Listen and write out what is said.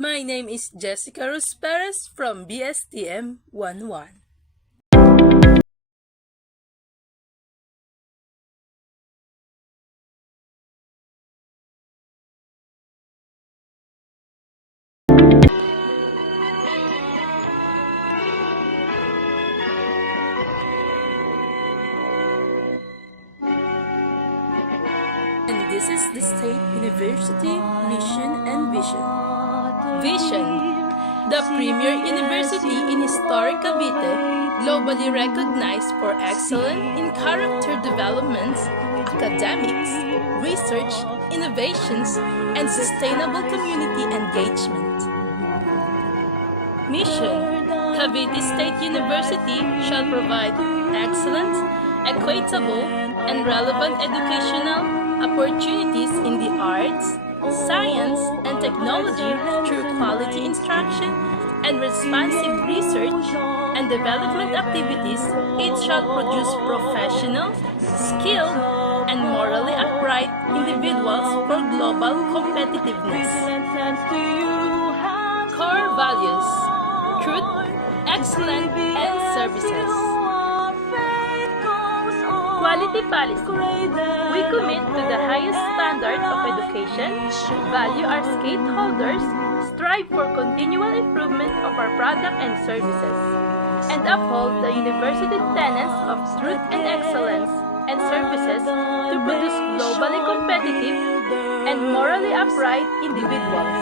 My name is Jessica Ruz Perez from BSTM 11. And this is the State University mission and vision. Vision: the premier university in historic Cavite, globally recognized for excellence in character developments, academics, research, innovations, and sustainable community engagement. Mission: Cavite State University shall provide excellent, equitable, and relevant educational opportunities in the arts, science, and technology through quality instruction and responsive research and development activities. It shall produce professional, skilled, and morally upright individuals for global competitiveness. Core values: truth, excellence, and services. Quality policy: we commit to the highest standard of education, value our stakeholders, strive for continual improvement of our product and services, and uphold the university tenets of truth and excellence and services to produce globally competitive and morally upright individuals.